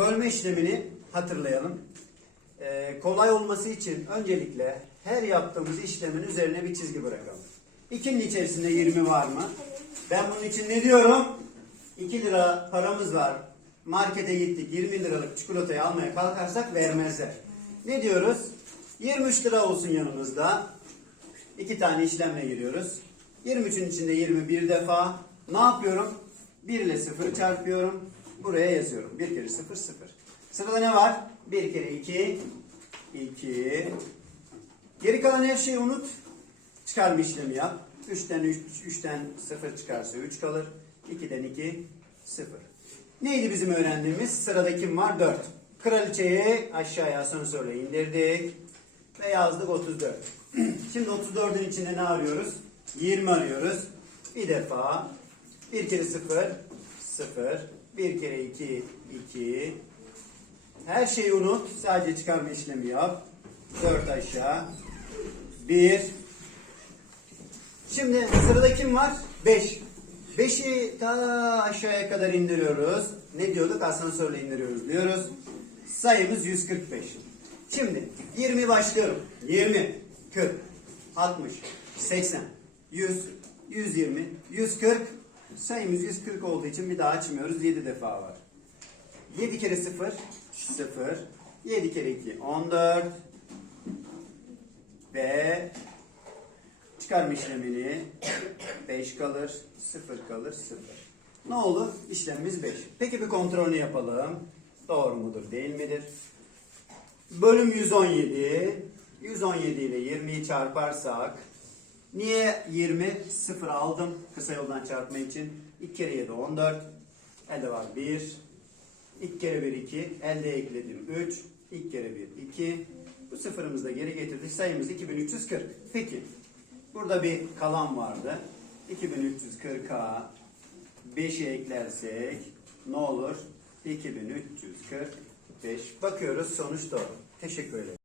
bölme işlemini hatırlayalım. Ee, kolay olması için öncelikle her yaptığımız işlemin üzerine bir çizgi bırakalım. 2'nin içerisinde 20 var mı? Ben bunun için ne diyorum? 2 lira paramız var. Markete gittik 20 liralık çikolatayı almaya kalkarsak vermezler. Ne diyoruz? 23 lira olsun yanımızda. İki tane işlemle giriyoruz. 23'ün içinde 20 bir defa. Ne yapıyorum? 1 ile 0 çarpıyorum. Buraya yazıyorum. 1 kere 0 0. Sırada ne var? 1 kere 2 2 Geri kalan her şeyi unut. Çıkarma işlemi yap. 3'ten 3, 3'ten 0 çıkarsa 3 kalır. 2'den 2 0. Neydi bizim öğrendiğimiz? Sırada kim var? 4. Kraliçeyi aşağıya asansörle indirdik. Ve yazdık 34. Şimdi 34'ün içinde ne arıyoruz? 20 arıyoruz. Bir defa. 1 kere 0 0. 1 kere 2 2. Her şeyi unut. Sadece çıkarma işlemi yap. 4 aşağı. 1 Şimdi sırada kim var? 5. 5'i ta aşağıya kadar indiriyoruz. Ne diyorduk? Asansörle indiriyoruz diyoruz. Sayımız 145. Şimdi 20 başlıyorum. 20, 40, 60, 80, 100, 120, 140. Sayımız 140 olduğu için bir daha açmıyoruz. 7 defa var. 7 kere 0, 0. 7 kere 2, 14. Ve çıkarma işlemini 5 kalır, 0 kalır, 0. Ne oldu? İşlemimiz 5. Peki bir kontrolünü yapalım. Doğru mudur, değil midir? Bölüm 117. 117 ile 20'yi çarparsak niye 20? 0 aldım kısa yoldan çarpma için. 2 kere 7 14. Elde var 1. 2 kere 1 2. Elde ekledim 3. 2 kere 1 2. Bu sıfırımızı da geri getirdik. Sayımız 2340. Peki. Burada bir kalan vardı. 2340'a 5'i eklersek ne olur? 2345. Bakıyoruz sonuç doğru. Teşekkür ederim.